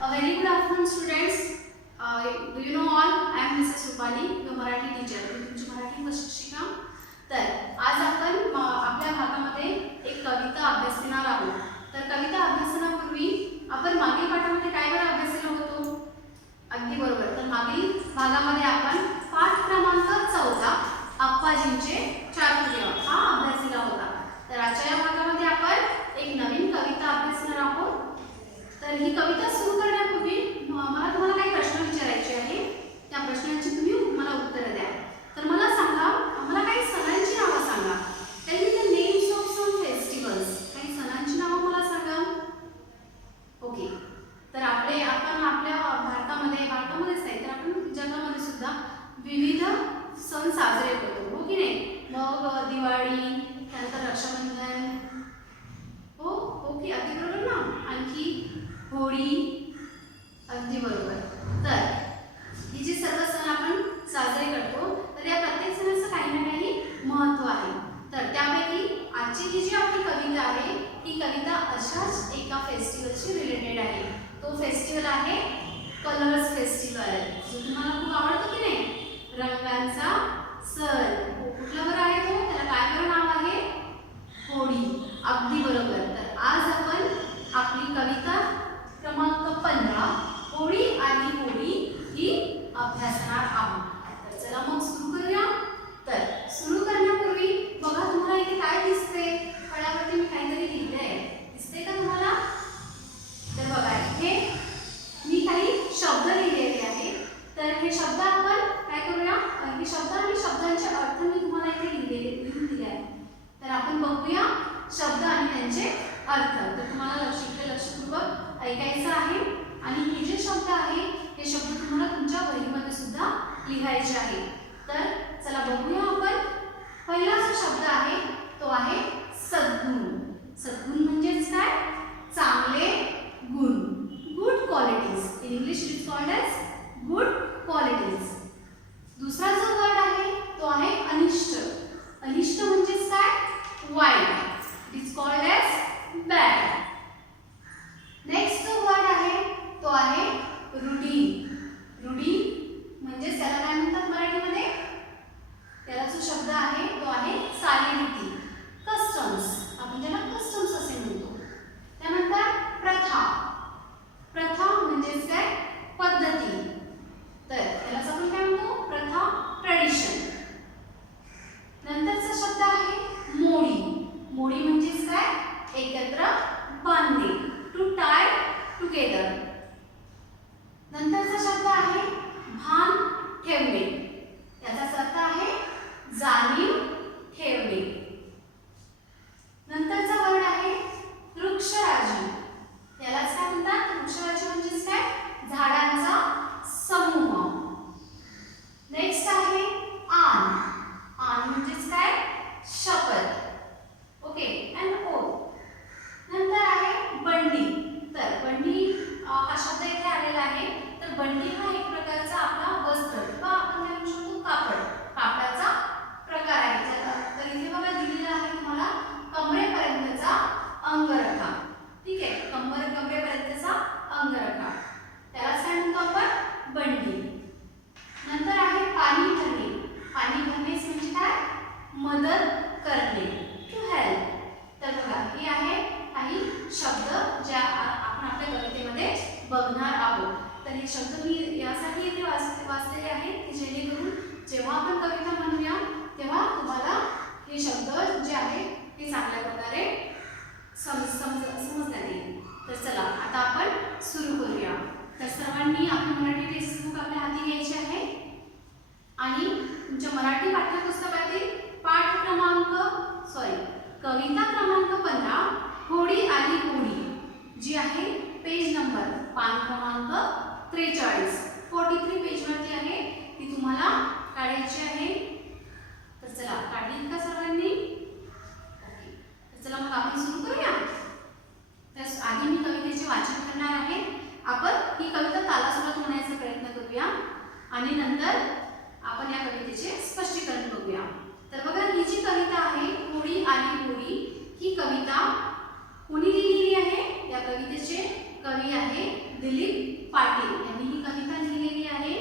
A very good afternoon, students. Do you know all? I am Mrs. Rupali, your Marathi teacher. मी तुमची मराठी शिक्षिका. तर आज आपण आपल्या भागामध्ये एक कविता अभ्यासणार आहोत. तर कविता अभ्यासनापूर्वी आपण मागील पाठामध्ये काय बरं अभ्यासलेलं होतो? अगदी बरोबर. तर मागील भागामध्ये आपण पाठ क्रमांक 14 अप्पाजींचे चार क्रिया हा अभ्यासलेला होता. तर आजच्या या भागामध्ये आपण एक नवीन कविता अभ्यासणार आहोत. तर ही कविता सुरू करण्यापूर्वी मला तुम्हाला काही प्रश्न विचारायचे आहे. त्या प्रश्नांची तुम्ही मला उत्तर द्या. तर मला सांगा, मला काही सणांची नावं सांगा. Tell me the names of some festivals. काही सणांची नावं मला सांगा. ओके. तर आपण आपल्या भारतामध्येच नाही तर आपण जगामध्ये सुद्धा विविध सण साजरे करतो, हो की नाही? मग दिवाळी, त्यानंतर रक्षाबंधन, हो ओके अगदी बरोबर ना. आणखी होळी, अगदी बरोबर. तर ही जी सर्व सण आपण साजरे करतो तर या प्रत्येक सणाचं काही ना काही महत्त्व आहे. तर त्यापैकी आजची ही जी आपली कविता आहे ही कविता अशाच एका फेस्टिवलशी रिलेटेड आहे. तो फेस्टिवल आहे कलर्स फेस्टिवल, जो तुम्हाला खूप आवडतो की नाही? रंगांचा सण. कुठला बरं आहे तो? त्याला काय बरं नाव आहे? होळी. अगदी बरोबर. तर आज आपण आपली कविता क्रमांक 15 होळी आणि होळी ही अभ्यासणार आहोत. तर चला मग सुरू करूया. तर सुरू करण्यापूर्वी बघा तुम्हाला इथे काय दिसते? फळ्यावरती मी काहीतरी लिहिलंय, दिसते का तुम्हाला? तर बघा इथे मी काही शब्द लिहिलेले आहे. तर हे शब्द आपण काय करूया? हे शब्द आणि शब्दांचे अर्थ मी तुम्हाला इथे लिहून दिले आहे. तर आपण बघूया शब्द आणि त्यांचे अर्थ. तर तुम्हाला लक्षपूर्वक ऐकायचं आहे आणि हे जे शब्द आहे हे शब्द तुम्हाला तुमच्या वहीमध्ये सुद्धा लिहायचे आहे. तर चला बघूया आपण. पहिला जो शब्द आहे तो आहे सद्गुण. सद्गुण म्हणजेच काय? चांगले गुण, good qualities. In English it is called as good qualities. दुसरा जो वर्ड आहे तो आहे अनिष्ट. अनिष्ट म्हणजेच काय? वाईट. It is called as bad. Next जो वर्ड आहे तो आहे रूढी. रूढी म्हणजे त्याला काय म्हणतात मराठीमध्ये? त्याला जो शब्द आहे तो आहे चालीरीती, कस्टम्स. आपण त्याला कस्टम्स असे म्हणतो. त्यानंतर प्रथा. प्रथा म्हणजेच काय? पद्धती. तर त्यालाच आपण काय म्हणतो? प्रथा, ट्रेडिशन. नंतरचा शब्द आहे मोडी. मोडी म्हणजेच काय? एकत्र बांधणे, टू टाय टुगेदर. नंतरचा शब्द आहे भान ठेवणे. याचा अर्थ आहे जाणीव ठेवणे. नंतरचा वर्ड आहे वृक्षराजी. यालाच काय म्हणतात? वृक्षराजी म्हणजेच काय? झाडांचा समूह. नेक्स्ट आहे आन. आन म्हणजेच काय? शपथ. Okay and oath. नंतर आहे बंडी. तर बंडी हा शब्द इथे आलेला आहे. तर बंडी हा एक प्रकारचा आपला वस्त्र किंवा आपण काय म्हणू शकतो? कापड. कापडाचा प्रकार आहे. तर इथे बघा दिलेला आहे तुम्हाला कमरेपर्यंतचा अंगरखा. ठीक आहे, कमरेपर्यंतचा अंगरखा. त्यालाच काय म्हणतो आपण? बंडी. नंतर आहे पाणी भरणे. पाणी भरणे म्हणजे काय? मदत करणे, टू हेल्प. तर बघा हे आहे काही शब्द ज्या आपण आपल्या कवितेमध्ये बघणार आहोत. तर हे शब्द मी यासाठी इथे वाचलेले आहेत की जेणेकरून जेव्हा आपण कविता म्हणूया तेव्हा तुम्हाला हे शब्द जे आहेत ते चांगल्या प्रकारे समजण्यात येईल. तर चला आता आपण सुरू करूया. तर सर्वांनी आपली मराठी टेक्स्ट बुक आपल्या हाती घ्यायची आहे आणि तुमच्या मराठी पाठ्यपुस्तकातील कविता क्रमांक 15 होळी आणि होळी जी आहे पेज नंबर पान क्रमांक 43 पेजवरती आहे. ती तुम्हाला काढायची आहे. तर चला काढली का सर्वांनी? ओके. तर चला मग आपण सुरू करूया. तर आधी मी कवितेचे वाचन करणार आहे. आपण ही कविता तालासुरात म्हणायचा प्रयत्न करूया आणि नंतर आपण या कवितेचे स्पष्टीकरण बघूया. तर बघा ही जी कविता आहे होळी आणि होळी ही कविता कोणी लिहिलेली आहे? या कवितेचे कवी आहे दिलीप पाटील यांनी ही कविता लिहिलेली आहे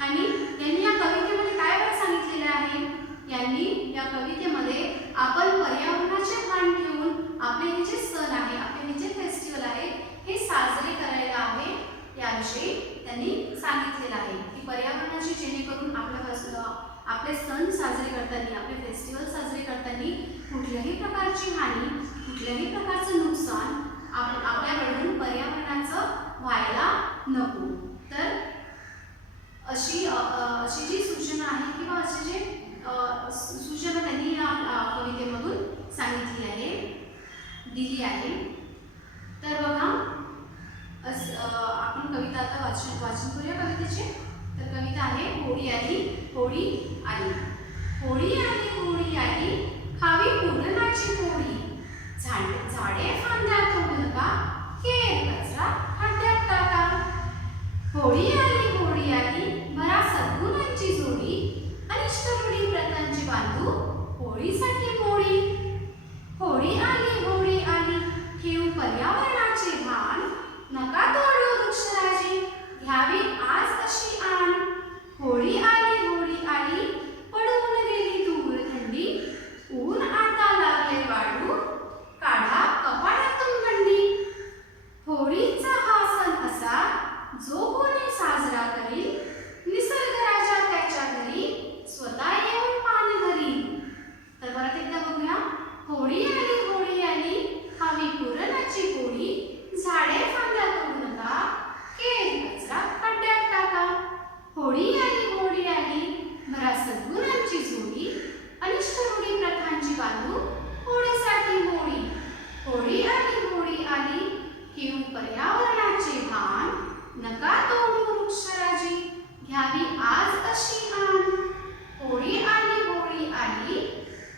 आणि यांनी या कवितेमध्ये काय बरं सांगितलेलं आहे? यांनी या कवितेमध्ये आपण पर्यावरणाचे भान ठेवून आपले हे जे सण आहे, आपले हे जे फेस्टिवल आहे हे साजरे करायला हवे याविषयी त्यांनी सांगितलेलं आहे की पर्यावरणाची जेणेकरून आपले सण साजरे करताना, आपले फेस्टिवल साजरे करताना कुठल्याही प्रकारची हानी, कुठल्याही प्रकारचं नुकसान आपल्याकडून पर्यावरणाचं व्हायला नको. तर अशी जी सूचना आहे किंवा अशी जे सूचना त्यांनी या कवितेमधून सांगितली आहे, दिली आहे. तर बघा आपण कविता आता वाचन करूया कवितेचे. तर कविता आहे होळी आली होळी आली. होळी आली होळी आली खावी पुरणाची पोळी. झाडे फांद्या तोडू नका, केर कचरा खड्ड्यात टाका. होळी आली होळी आली भरा सद्गुणांची जोडी. अनिष्ट रूढी प्रथांची बांधू होळीसाठी मोळी. होळी आली ठेवू पर्यावरणाचे भान. नका तोडू वृक्षराजी घ्यावी आज अशी आण. होळी आली पडून गेली दूर थंडी. ऊन आता लागले वाढू काढा कपाटातून गंडी. होळीचा हा सण असा जो कोणी साजरा करील. निसर्ग राजा त्याच्या घरी स्वतः येऊन पान धरील. तर परत एकदा बघूया. होळी आली खावी पुरणाची पोळी. झाडे फांद्या तोडू नका, केर कचरा खड्ड्यात टाका. होळी आली भरा सद्गुणांची जोडी. अनिष्ट रूढी प्रथांची बांधू होळीसाठी मोळी. होळी आली ठेवू पर्यावरणाचे भान. नका तोडू वृक्षराजी घ्यावी आज अशी आण. होळी आली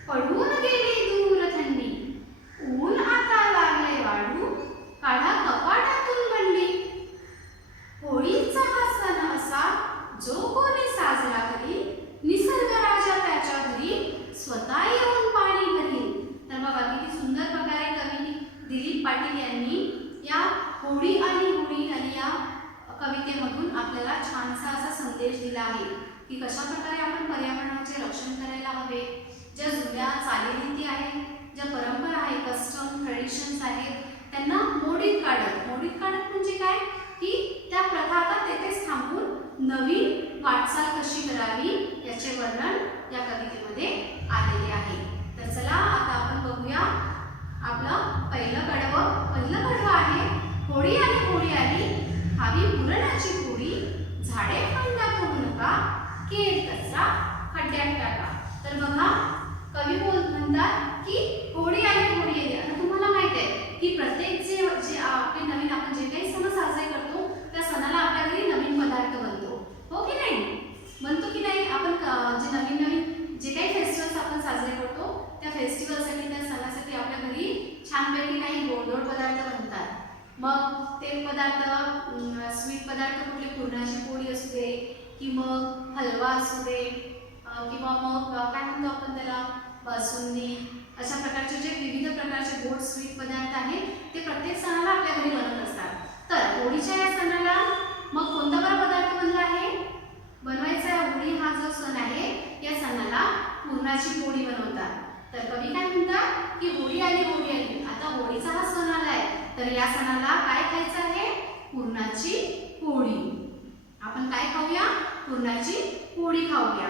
पडून गेली दूर थंडी. ऊन आता लागले वाढू काढा कपाटातून गंडी. होळीचा हा सण असा जो कोणी साजरा करील. निसर्ग राजा त्याच्या घरी स्वतः येऊन पाणी भरील. तर बघा किती सुंदर प्रकारे कवी दिलीप पाटील यांनी या होळी आली या कवितेमधून आपल्याला छानसा असा संदेश दिला आहे की कशा प्रकारे आपण पर्यावरणाचे रक्षण करायला हवे. ज्या जुन्या चालीरीती आहेत, ज्या परंपरा आहेत, कस्टम ट्रेडिशन्स आहेत, त्यांना मोडीत काढत म्हणजे काय की त्या प्रथा आता तेथेच थांबून नवीन वाटचाल कशी करावी याचे वर्णन या कवितेमध्ये आलेले आहे. तर चला आता आपण बघूया आपलं पहिलं कडवं आहे. होळी आली खावी पुरणाची पोळी. झाडे फांद्या तोडू नका, केर कचरा खड्ड्यात टाका. तर बघा कवी म्हणतात की होळी आली. आता तुम्हाला माहित आहे की प्रत्येक जे आपले नवीन आपण जे काही सण साजरे करतो त्या सणाला आपल्या घरी नवीन पदार्थ बनतो, हो की नाही? बनतो की नाही? आपण जे नवीन जे काही फेस्टिवल्स आपण साजरे करतो त्या फेस्टिवलसाठी, त्या सणासाठी आपल्या घरी छानपैकी काही गोड पदार्थ बनतात. मग ते पदार्थ स्वीट पदार्थ कुठले, पुरणाची पोळी असू दे की मग हलवा असू दे किंवा मग काय म्हणतो आपण त्याला बासुंदी. अशा प्रकारचे जे विविध प्रकारचे गोड स्वीट पदार्थ आहेत ते प्रत्येक सणाला आपल्या घरी बनत असतात. तर होळीच्या या सणाला मग कोणता बरा पदार्थ बनला आहे, बनवायचा आहे? होळी हा जो सण आहे या सणाला पुरणाची पोळी बनवतात. तर कवी काय म्हणतात की होळी आली. आता होळीचा हा सण आलाय तर या सणाला काय खायचं आहे? पुरणाची पोळी. आपण काय खाऊया? पुरणाची पोळी खाऊया.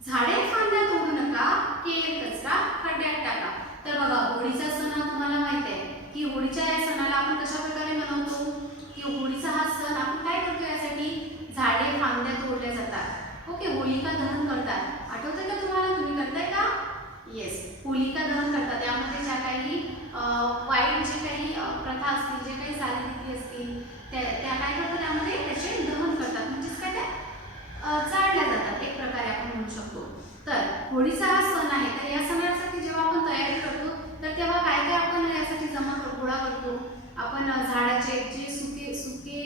झाडे फांद्या तोडू नका, केर कचरा खड्ड्यात टाका. तर बघा होळीचा सण तुम्हाला माहित आहे की होळीच्या या सणाला आपण कशा प्रकारे मनवतो की होळीचा हा सण आपण काय करतो यासाठी? झाडे फांद्या तोडल्या जातात. ओके, होलिका दहन करतात. आठवतंय का तुम्हाला? तुम्ही करताय का? येस, होलिका दहन करतात. त्यामध्ये ज्या काही वाईट जे काही प्रथा असतील, जे काही चालीरीती असतील त्या काय करतात, त्यामध्ये त्याचे दहन करतात. म्हणजेच काय, त्या जाळल्या जातात एक प्रकारे आपण म्हणू शकतो. तर होळीचा हा सण आहे तर या सणासाठी जेव्हा आपण तयारी करतो तर तेव्हा काय काय आपण यासाठी गोळा करतो. आपण झाडाचे जे सुके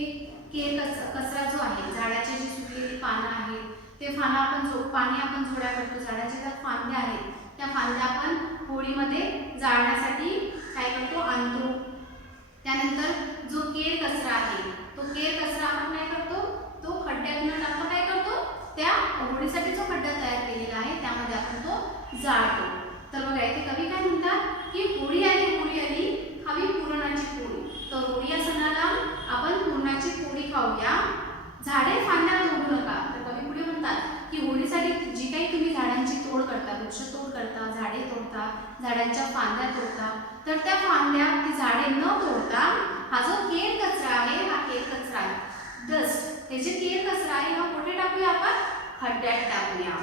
केर कचरा जो आहे, झाडाचे जे सुकलेली पानं आहेत ते पाने आपण जोड्या करतो. झाडाच्या ज्या फांद्या आहेत त्या फांद्या आपण होळीमध्ये जाळण्यासाठी काय करतो, आणतो. त्यानंतर जो केर कचरा आहे जाळतो. तर बघा इथे कवी काय म्हणतात की होळी आली हवी पुरणाची पोळी. तर होळी या सणाला आपण पुरणाची पोळी खाऊया, झाडे फांद्या तोडू नका. तर कवी पुढे म्हणतात की होळीसाठी जी काही तुम्ही झाडांची तोड करता, वृक्ष तोड करता, झाडे तोडता, झाडांच्या फांद्या तोडता, तर त्या फांद्या ती झाडे न तोडता हा जो केर कचरा आहे, हा केर कचरा आहे, डस्ट, हे जे केर कचरा आहे हा कुठे टाकूया आपण? खड्ड्यात टाकूया.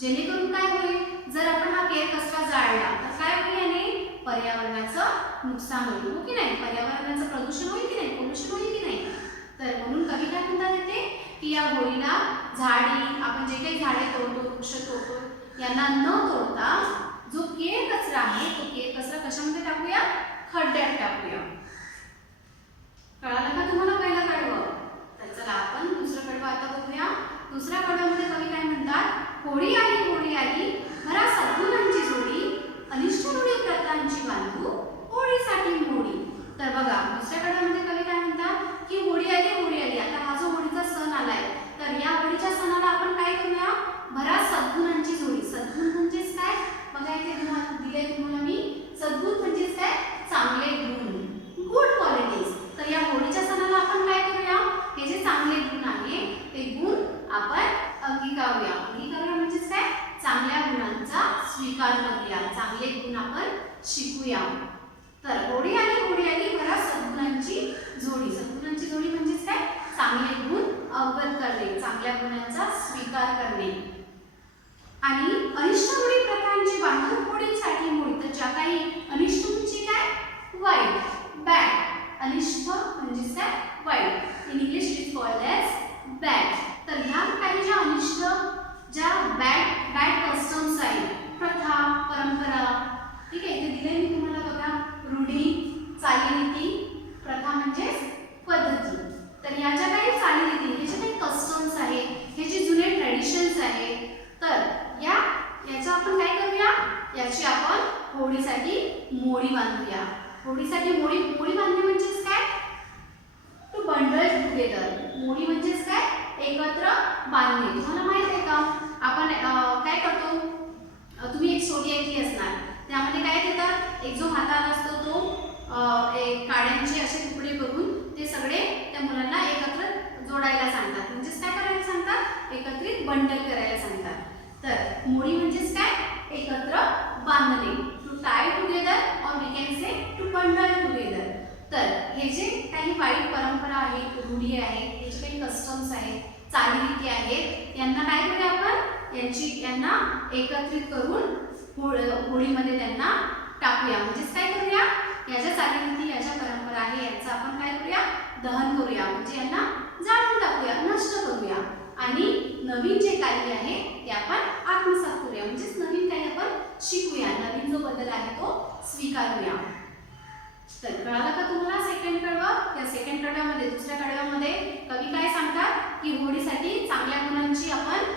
जेणेकरून काय होईल, जर आपण हा केर कचरा जाळला तर काय होईल, याने पर्यावरणाचं नुकसान होईल, हो की नाही? पर्यावरणाचं प्रदूषण होईल की नाही, पोल्युशन होईल की नाही? तर म्हणून कवी काय म्हणतात येते की या होळीला झाडी, आपण जे काही झाडे तोडतो, वृक्ष तोडतो, यांना न तोडता जो केर कचरा आहे तो केर कचरा कशामध्ये टाकूया? खड्ड्यात टाकूया. कळालं का तुम्हाला पहिलं कडवं? तर चला आपण दुसरं कडवं आता बघूया. दुसऱ्या कडव्यामध्ये कवी काय म्हणतात, होळी आली भरा सद्गुणांची जोडी, अनिष्ट रूढी प्रथांची बांधू होळीसाठी मोडी. तर बघा दुसऱ्या कडव्यामध्ये कवी काय म्हणतात की होळी आली. आता हा जो होळीचा सण आलाय, तर या होळीच्या सणाला आपण काय करूया? भरा सद्गुणांची जोडी. सद्गुण म्हणजेच काय? बघा इथे दिले तुम्हाला मी. सद्गुण म्हणजेच काय? चांगले गुण, गुड क्वालिटीज. तर या होळीच्या सणाला आपण काय करूया? हे जे चांगले गुण आहे ते गुण आपण अंगीकारूया. म्हणजेच काय? चांगल्या गुणांचा स्वीकार करूया, चांगले गुण आपण शिकूया. तर होळी आली भरा सद्गुणांची जोडी. सद्गुणांची जोडी म्हणजेच काय? चांगले गुण अवगत करणे, चांगल्या गुणांचा स्वीकार करणे. आणि अनिष्ट रूढी प्रथांची बांधू होळीसाठी मोडी. तर ज्या काही अनिष्ट म्हणजे काय? वाईट, बॅड. अनिष्ट म्हणजेच काय? वाईट. In English it is called as bad. तर ह्या काही ज्या अनिष्ट, ज्या बॅड कस्टम्स आहेत, प्रथा, परंपरा, ठीक आहे, इथे दिले मी तुम्हाला बघा. रूढी, चालीरीती, प्रथा म्हणजेच पद्धती. तर या ज्या काही चालीरीती, हे जे काही कस्टम्स आहेत, हे जे जुने ट्रेडिशन्स आहेत, तर याचं आपण काय करूया? याची आपण होळीसाठी मोडी बांधूया. होळीसाठी मोडी बांधणे म्हणजेच काय? To bundle together. मोडी म्हणजेच काय? एकत्र बांधणे. तुम्हाला माहित आहे का आपण काय करतो? तुम्ही एक स्टोरी ऐकली असणार, त्यामध्ये काय देतात, एक जो म्हातारा असतो तो काड्यांचे असे तुकडे करून ते सगळे त्या मुलांना एकत्र जोडायला सांगतात. म्हणजेच काय करायला सांगतात? एकत्रित बंडल करायला सांगतात. तर मोडी म्हणजेच काय? एकत्र बांधणे. टू टाय टुगेदर और we can say to bundle together. तर हे जे काही वाईट परंपरा आहेत, रूढी आहेत, हे जे काही कस्टम्स आहेत, चालीरीती आहेत, यांना काय करूया आपण? यांना एकत्रित करून होळीमध्ये त्यांना टाकूया. म्हणजेच काय करूया? या ज्या चालीरीती, या ज्या परंपरा आहे, यांचं आपण काय करूया? दहन करूया. म्हणजे यांना जाळून टाकूया, नष्ट करूया. आणि नवीन जे काही आहे ते आपण आत्मसात करूया. म्हणजेच नवीन काही आपण शिकूया, नवीन जो बदल आहे तो स्वीकारूया. तर कळालं का तुम्हाला सेकंड कडवं? या सेकंड कडव्यामध्ये, दुसऱ्या कडव्यामध्ये कवी काय सांगतात की होळीसाठी चांगल्या गुणांची आपण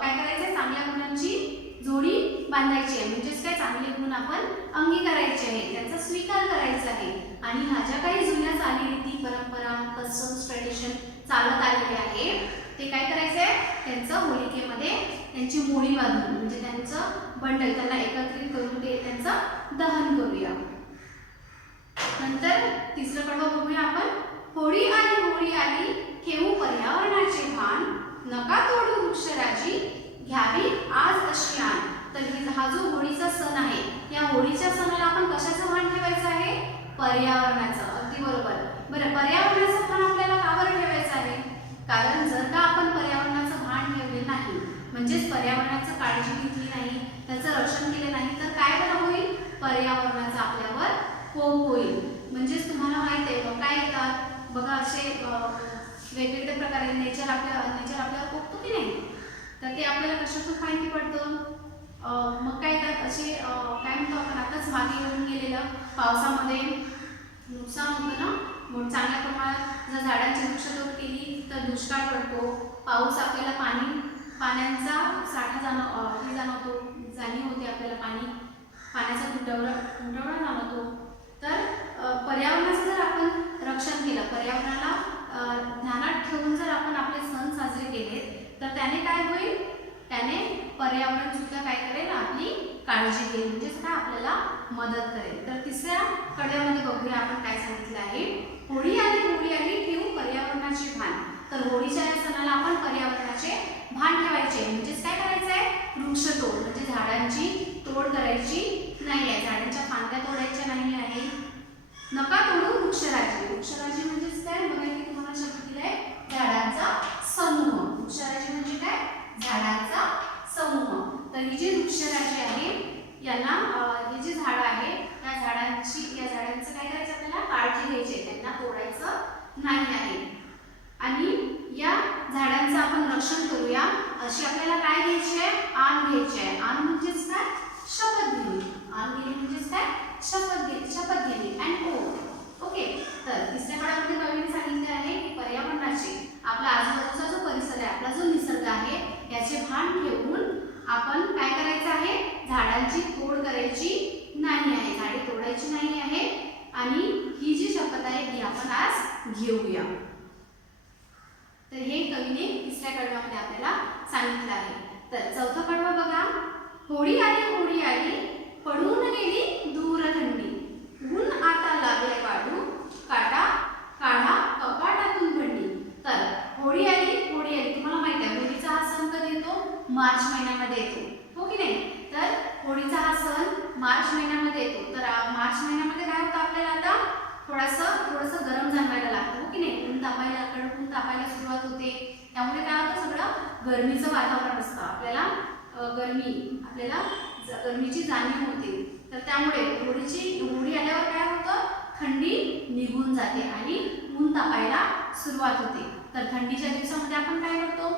काय करायचं? चांगल्या गुणांची जोडी बांधायची आहे. म्हणजेच काय? चांगले गुण आपण अंगीकारायचे आहे, त्यांचा स्वीकार करायचा आहे. आणि ह्या ज्या काही जुन्या चालीरीती, परंपरा, कस्टम्स, ट्रेडिशन चालत आलेले आहे, ते काय करायचं आहे? त्यांचं होलिकेमध्ये त्यांची मोडी बांधून, म्हणजे त्यांचं बंडल, त्यांना एकत्रित करून ते त्यांचं दहन करूया. नंतर तिसरं कडवं बघूया आपण. होळी आली ठेवू पर्यावरणाचे भान, नका तोडू वृक्षराजी, घ्यावी आज अशी आण. तर हा जो होळीचा सण आहे, या होळीच्या सणाला आपण कशाचं भान ठेवायचं आहे? पर्यावरणाचं. अगदी बरोबर. बरं, पर्यावरणाचं भान आपल्याला का बरं ठेवायचं आहे? कारण जर का आपण पर्यावरणाचं भान ठेवले नाही, म्हणजेच पर्यावरणाचं काळजी घेतली नाही, त्याचं रक्षण केले नाही, तर काय बरं होईल? पर्यावरणाचा आपल्यावर कोप होईल. म्हणजेच तुम्हाला माहित आहे काय येतात बघा, असे वेगवेगळे प्रकारे नेचर आपल्यावर कोपतो की नाही, तर ते आपल्याला कशातून माहिती पडतं? मग काय येतात असे काय म्हणतो आपण, आताच मागे येऊन गेलेलं पावसामध्ये नुकसान होतं ना, मग चांगल्या प्रमाणात जर झाडांची वृक्षतोड केली तर दुष्काळ पडतो. पाऊस आपल्याला पाण्याचा साठा जाणवतो, जाणीव होते आपल्याला, पाण्याचा तुटवडा जाणवतो. तर पर्यावरणाचं जर आपण रक्षण केलं, पर्यावरणाला ध्यानात ठेवून जर आपण आपले सण साजरे केले, तर त्याने काय होईल? त्याने पर्यावरण सुद्धा काय करेल? आपली काळजी घेईल, म्हणजेच काय आपल्याला मदत करेल. तर तिसऱ्या कडव्यामध्ये बघूया आपण काय सांगितलं आहे. होळी आली ठेवू पर्यावरणाचे भान. तर होळीच्या या सणाला आपण पर्यावरणाचे भान ठेवायचे, म्हणजेच काय करायचं आहे, वृक्षतोड म्हणजे झाडांची तोड करायची नाही आहे, झाडांच्या फांद्या तोडायच्या नाही आहे. नका तोडू वृक्षराजी. वृक्षराजी म्हणजेच काय, बघा की तुम्हाला शब्द दिलाय झाडांचा समूह. वृक्षराजी म्हणजे काय, झाडांचा समूह. तर ही जी वृक्षराजी आहे यांना हे जे झाड आहे या झाडांचं काय करायचं, आपल्याला काळजी घ्यायची, त्यांना तोडायचं नाही आहे. आणि या झाडांचं आपण रक्षण करूया अशी आपल्याला काय घ्यायची आहे, आण घ्यायची आहे. आण म्हणजेच काय, शपथ घेणे. आण घेणे म्हणजेच काय, शपथ घेणे अँड ओके. तर तिसऱ्या पाठामध्ये कवीने सांगितले आहे की पर्यावरणाचे, आपला आजूबाजूचा जो परिसर आहे, आपला जो निसर्ग आहे याचे भान ठेवून आपण काय करायचं आहे, झाडांची तोड करायची नाही आहे, झाडे तोडायची नाही आहे. आणि ही जी शपथ आहे ती आपण आज घेऊया. तर हे कवीने तिसऱ्या कडव्यामध्ये आपल्याला सांगितलं आहे. तर चौथा कडवा बघा. होळी आली पडून गेली दूर थंडी, ऊन आता लागले वाढू, काढा कपाटातून भंडी. तर होळी आली तुम्हाला माहिती आहे होळीचा हा सण कधी येतो, मार्च महिन्यामध्ये येतो, हो की नाही. तर होळीचा हा सण मार्च महिन्यामध्ये येतो. तर मार्च महिन्यामध्ये काय होतं, आपल्याला आता थोडंसं गरम जाणवायला लागतं, हो की नाही. कडक ऊन तापायला सुरुवात होते. त्यामुळे काय होतं, सगळं गरमीचं वातावरण असतं, आपल्याला गरमीची जाणीव होते. तर त्यामुळे होळी आल्यावर काय होतं, थंडी निघून जाते आणि ऊन तापायला सुरुवात होते. तर थंडीच्या दिवसामध्ये आपण काय करतो,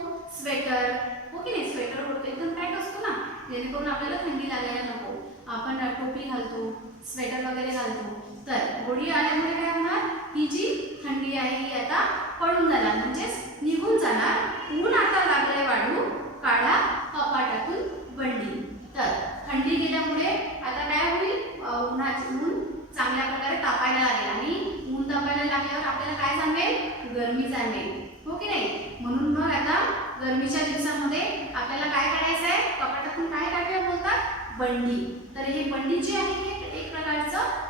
स्वेटर, हो की नाही, स्वेटर घालतो, एकदम टाईट असतो ना, जेणेकरून आपल्याला थंडी लागायला नको. आपण टोपी घालतो, स्वेटर वगैरे घालतो. तर होळी आल्यामुळे काय होणार, ही जी थंडी आहे ही आता पडून जाणार, म्हणजेच निघून जाणार. ऊन आता लागले वाढू, काढा कपाटातून बंडी. तर थंडी गेल्यामुळे आता काय होईल, ऊन चांगल्या प्रकारे तापायला लागेल आणि ऊन तापायला लागल्यावर आपल्याला काय जाणवेल, गरमी जाणवेल, हो की नाही. म्हणून मग आता गरमीच्या दिवसामध्ये आपल्याला काय करायचं आहे, कपाटातून काय काढूया बोलतात, बंडी. तर ही बंडी जी आहे हे एक प्रकारचं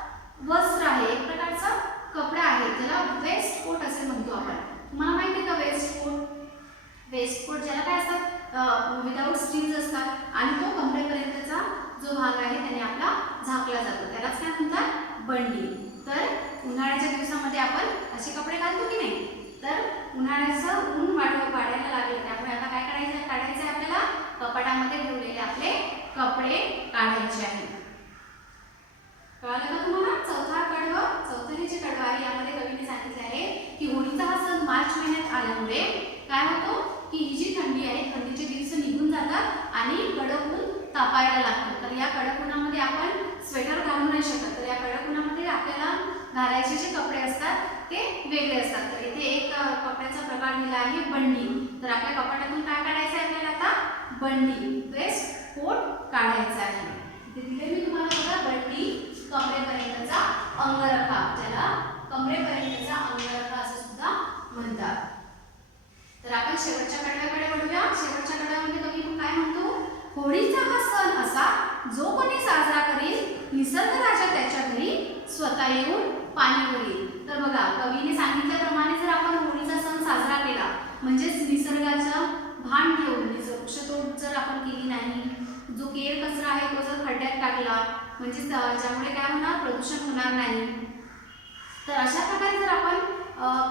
वस्त्र आहे, एक प्रकारचा कपडा आहे, ज्याला वेस्ट कोट असे म्हणतो आपण. तुम्हाला माहिती आहे का वेस्ट कोट ज्याला काय असतात, विदाउट स्लीव्ज असतात आणि तो कमरेपर्यंतचा जो भाग आहे त्याने आपला झाकला जातो, त्यालाच काय म्हणतात, बंडी. तर उन्हाळ्याच्या दिवसामध्ये आपण असे कपडे घालतो की नाही. तर उन्हाळ्याचं ऊन वाढायला लागले, त्यामुळे आता काय काढायचं आहे आपल्याला, कपाटामध्ये ठेवलेले आपले कपडे काढायचे आहेत. कळालं का तुम्हाला. चौथं जे कडवं आहे यामध्ये कवीने सांगितले आहे की होळीचा हा सण मार्च महिन्यात आल्यामुळे काय होतो की ही जी थंडी आहे, थंडीचे दिवस निघून जातात आणि कडक ऊन तापायला लागतं. तर या कडक उन्हामध्ये आपण स्वेटर घालू नाही शकत. तर या कडक उन्हामध्ये आपल्याला घालायचे जे कपडे असतात ते वेगळे असतात. तर इथे एक कपड्याचा प्रकार दिला आहे बंडी. तर आपल्या कपाटातून काय काढायचं आहे आपल्याला आता, बंडी, वेस्ट कोट काढायचा आहे. इथे दिले मी तुम्हाला बघा, बंडी कमरेपर्यंतचा अंगरखा, ज्याला कमरेपर्यंतचा अंगरखा असं सुद्धा म्हणतात. तर आपण शेवटच्या कडव्याकडे वळूया. शेवटच्या कडव्यामध्ये कवी काय म्हणतो, होळीचा हा सण असा जो कोणी साजरा करील, निसर्ग राजा त्याच्या घरी स्वतः येऊन पाणी भरील. तर बघा, कवीने सांगितल्याप्रमाणे जर आपण होळीचा सण साजरा केला, म्हणजेच निसर्गाचं भान ठेवून, वृक्षतोड जर आपण केली नाही, जो केर कचरा आहे तो जर खड्ड्यात टाकला, म्हणजे ज्यामुळे काय होणार, प्रदूषण होणार नाही. तर अशा प्रकारे जर आपण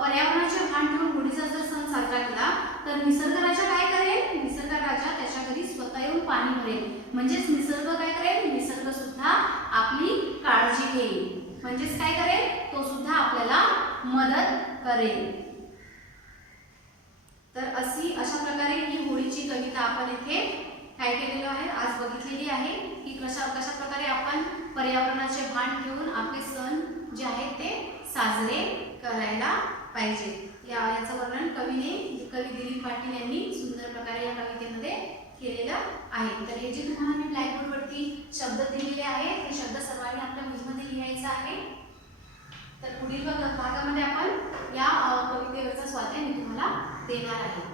पर्यावरणाचे भान ठेवून होळीचा जर सण साजरा केला, तर निसर्ग राजा काय करेल, निसर्ग राजा त्याच्या घरी स्वतः येऊन पाणी भरेल. म्हणजेच निसर्ग काय करेल, निसर्ग सुद्धा आपली काळजी घेईल, म्हणजेच काय करेल, तो सुद्धा आपल्याला मदत करेल. तर अशा प्रकारे ही होळीची कविता आपण इथे काय केलेलं आहे, आज बघितलेली आहे की कशा प्रकारे आपण पर्यावरणाचे भान ठेवून आपले सण जे आहेत ते साजरे करायला पाहिजे. याचं वर्णन कवी दिलीप पाटील यांनी सुंदर प्रकारे या कवितेमध्ये केलेलं आहे. तर हे जे तुम्हाला मी ब्लॅकबोर्डवरती शब्द दिलेले आहेत, हे शब्द सर्वांनी आपल्या बुकमध्ये लिहायचं आहे. तर पुढील भागामध्ये आपण या कवितेवरचा स्वाध्याय मी तुम्हाला देणार आहे.